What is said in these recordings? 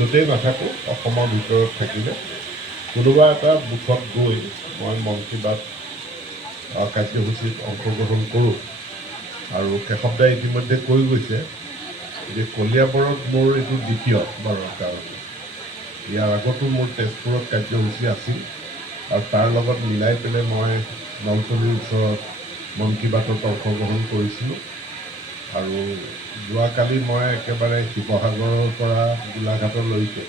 য'তেই নাথাকোঁ অসমৰ ভিতৰত থাকিলে কোনোবা এটা বুথত গৈ মই মন কী বাত কাৰ্যসূচীত অংশগ্ৰহণ কৰোঁ। আৰু কেশৱদাই ইতিমধ্যে কৈ গৈছে যে কলিয়াবৰত মোৰ এইটো দ্বিতীয়বাৰৰ কাৰণে। ইয়াৰ আগতো মোৰ তেজপুৰত কাৰ্যসূচী আছিল আৰু তাৰ লগত মিলাই পেলাই মই নলতলীৰ ওচৰত মন কী বাতত অংশগ্ৰহণ কৰিছিলোঁ। আৰু যোৱাকালি মই একেবাৰে শিৱসাগৰৰ পৰা গোলাঘাটলৈকে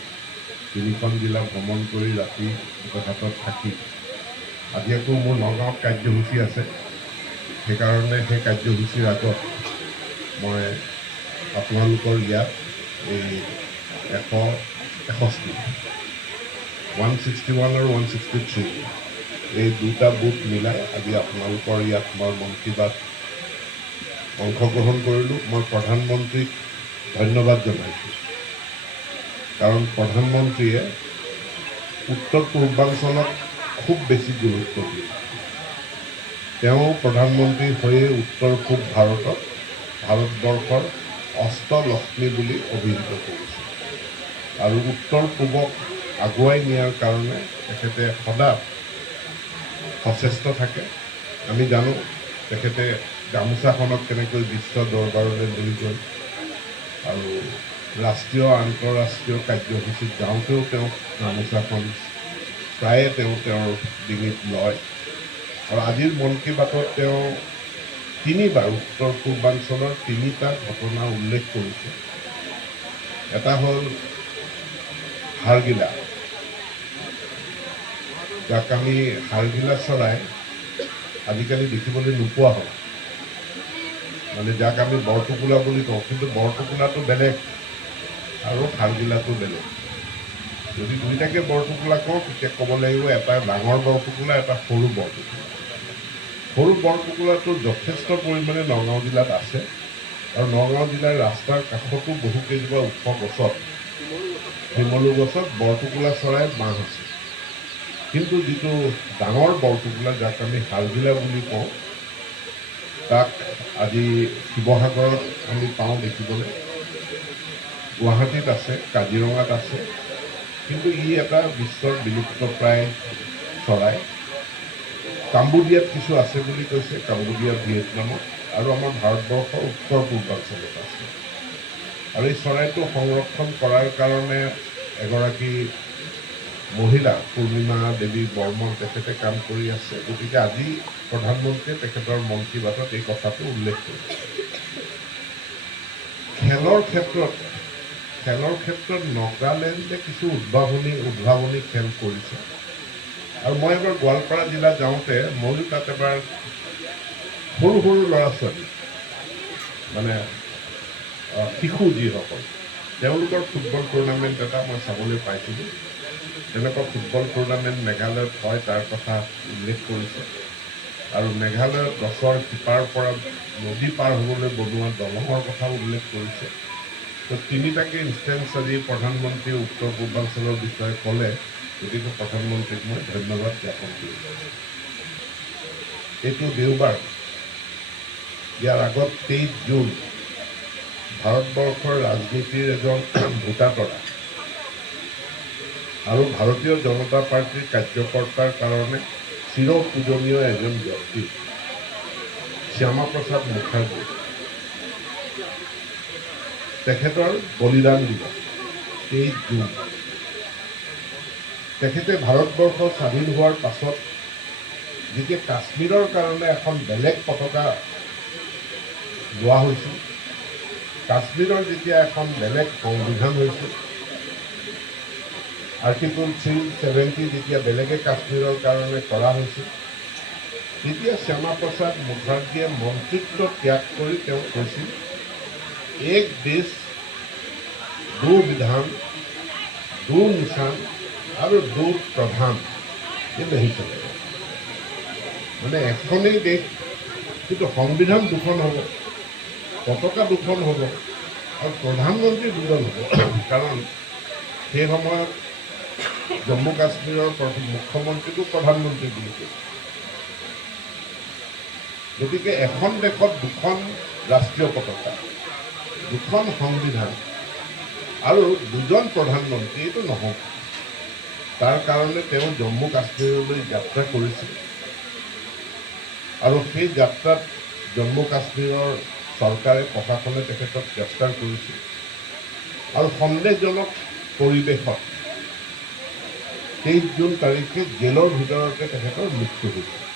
3খন জিলা ভ্ৰমণ কৰি ৰাতি গোলাঘাটত থাকি আজি আকৌ মোৰ নগাঁৱত কাৰ্যসূচী আছে। সেইকাৰণে সেই কাৰ্যসূচীৰ আগত মই আপোনালোকৰ ইয়াত এই 161 আৰু 163 এই দুটা বুথ মিলাই আজি আপোনালোকৰ ইয়াত মই মন কী বাত অংশগ্ৰহণ কৰিলোঁ। মই প্ৰধানমন্ত্ৰীক ধন্যবাদ জনাইছোঁ, কাৰণ প্ৰধানমন্ত্ৰীয়ে উত্তৰ পূৰ্বাঞ্চলক খুব বেছি গুৰুত্ব দিয়ে। তেওঁ প্ৰধানমন্ত্ৰী হৈয়ে উত্তৰ পূব ভাৰতক ভাৰতবৰ্ষৰ অষ্টলক্ষ্মী বুলি অভিহিত কৰিছে আৰু উত্তৰ পূবক আগুৱাই নিয়াৰ কাৰণে তেখেতে সদায় সচেষ্ট থাকে। আমি জানো তেখেতে গামোচাখনক কেনেকৈ বিশ্ব দৰবাৰলৈ লৈ গ'ল আৰু ৰাষ্ট্ৰীয় আন্তঃৰাষ্ট্ৰীয় কাৰ্যসূচীত যাওঁতেও তেওঁ গামোচাখন প্ৰায়ে তেওঁৰ ডিঙিত লয়। আৰু আজিৰ মন কী বাতত তেওঁ 3বাৰ উত্তৰ পূৰ্বাঞ্চলৰ 3টা ঘটনা উল্লেখ কৰিছে। এটা হ'ল হাড়গিলা, যাক আমি হাড়গিলা চৰাই আজিকালি দেখিবলৈ নোপোৱা হ'ল, মানে যাক আমি বৰটোকোলা বুলি কওঁ, কিন্তু বৰটোকোলাটো বেলেগ আৰু হাড়গিলাটো বেলেগ। যদি দুইটাকে বৰটোকোলা কওঁ তেতিয়া ক'ব লাগিব এটা ডাঙৰ বৰটোকোলা, এটা সৰু বৰটোকোলা। সৰু বৰটোকোলাটো যথেষ্ট পৰিমাণে নগাঁও জিলাত আছে আৰু নগাঁও জিলাৰ ৰাস্তাৰ কাষতো বহু কেইজোপা ওখ গছত, শিমলু গছত বৰটোকোলা চৰাইৰ বাঁহ আছে। কিন্তু যিটো ডাঙৰ বৰটোকোলা, যাক আমি হাড়গিলা বুলি কওঁ, তাক আজি শিৱসাগৰত আমি পাওঁ দেখিবলৈ, গুৱাহাটীত আছে, কাজিৰঙাত আছে, কিন্তু ই এটা বিশ্বৰ বিলুপ্তপ্ৰায় চৰাই। কাম্বোডিয়াত কিছু আছে বুলি কৈছে, কাম্বোডিয়া, ভিয়েটনামত, আৰু আমাৰ ভাৰতবৰ্ষৰ উত্তৰ পূৰ্বাঞ্চলত আছে। আৰু এই চৰাইটো সংৰক্ষণ কৰাৰ কাৰণে এগৰাকী মহিলা, পূৰ্ণিমা দেৱী বৰ্মন, তেখেতে কাম কৰি আছে। গতিকে আজি প্ৰধানমন্ত্ৰীয়ে তেখেতৰ মন কী বাতত এই কথাটো উল্লেখ কৰিছে। খেলৰ ক্ষেত্ৰত নাগালেণ্ডে কিছু উদ্ভাৱনী খেল কৰিছে। আৰু মই এবাৰ গোৱালপাৰা জিলা যাওঁতে ময়ো তাত এবাৰ সৰু ল'ৰা ছোৱালী, মানে শিশু যিসকল, তেওঁলোকৰ ফুটবল টুৰ্ণামেণ্ট এটা মই চাবলৈ পাইছিলোঁ। তেনেকুৱা ফুটবল টুৰ্ণামেণ্ট মেঘালয়ত হয় তাৰ কথা উল্লেখ কৰিছে। আৰু মেঘালয়ত গছৰ শিপাৰ পৰা নদী পাৰ হ'বলৈ বনোৱা দলঙৰ কথা উল্লেখ কৰিছে। তো 3টাকে ইনষ্টেঞ্চ আজি প্ৰধানমন্ত্ৰীয়ে উত্তৰ পূৰ্বাঞ্চলৰ বিষয়ে ক'লে, গতিকে প্ৰধানমন্ত্ৰীক মই ধন্যবাদ জ্ঞাপন কৰিছোঁ। এইটো দেওবাৰ, ইয়াৰ আগত 23 জুন ভাৰতবৰ্ষৰ ৰাজনীতিৰ এজন ভোটাতৰা আৰু ভাৰতীয় জনতা পাৰ্টীৰ কাৰ্যকৰ্তাৰ কাৰণে চিৰ পূজনীয় এজন ব্যক্তি, শ্যামা প্ৰসাদ মুখাৰ্জী, তেখেতৰ বলিদান দিৱস 23 জুন। তেখেতে ভাৰতবৰ্ষ স্বাধীন হোৱাৰ পাছত যেতিয়া কাশ্মীৰৰ কাৰণে এখন বেলেগ পতাকা লোৱা হৈছিল, কাশ্মীৰৰ যেতিয়া এখন বেলেগ সংবিধান হৈছিল, আৰ্টিকল 370 যেতিয়া বেলেগে কাশ্মীৰৰ কাৰণে কৰা হৈছিল, তেতিয়া শ্যামা প্ৰসাদ মুখাৰ্জীয়ে মন্ত্ৰিত্ব ত্যাগ কৰি তেওঁ কৈছিল, এক দেশ দো বিধান, দো নিশান আৰু দো প্ৰধান, এই নেহি চলেগা। মানে এখনেই দেশ, কিন্তু সংবিধান দুখন হ'ব, পতাকা দুখন হ'ব আৰু প্ৰধানমন্ত্ৰী দুজন হ'ব। কাৰণ সেই সময়ত জম্মু কাশ্মীৰৰ মুখ্যমন্ত্ৰীকো প্ৰধানমন্ত্ৰী বুলি কৈছে। গতিকে এখন দেশত দুখন ৰাষ্ট্ৰীয় পতাকা, দুখন সংবিধান, আৰু দুজন প্ৰধানমন্ত্ৰী এইটো নহ'ব। তাৰ কাৰণে তেওঁ জম্মু কাশ্মীৰলৈ যাত্ৰা কৰিছিল আৰু সেই যাত্ৰাত জম্মু কাশ্মীৰৰ চৰকাৰে প্ৰশাসনে তেখেতক গ্ৰেপ্তাৰ কৰিছিল আৰু সন্দেহজনক পৰিৱেশত 23 জুন তাৰিখে জেলৰ ভিতৰতে তেখেতৰ মৃত্যু হৈছিল।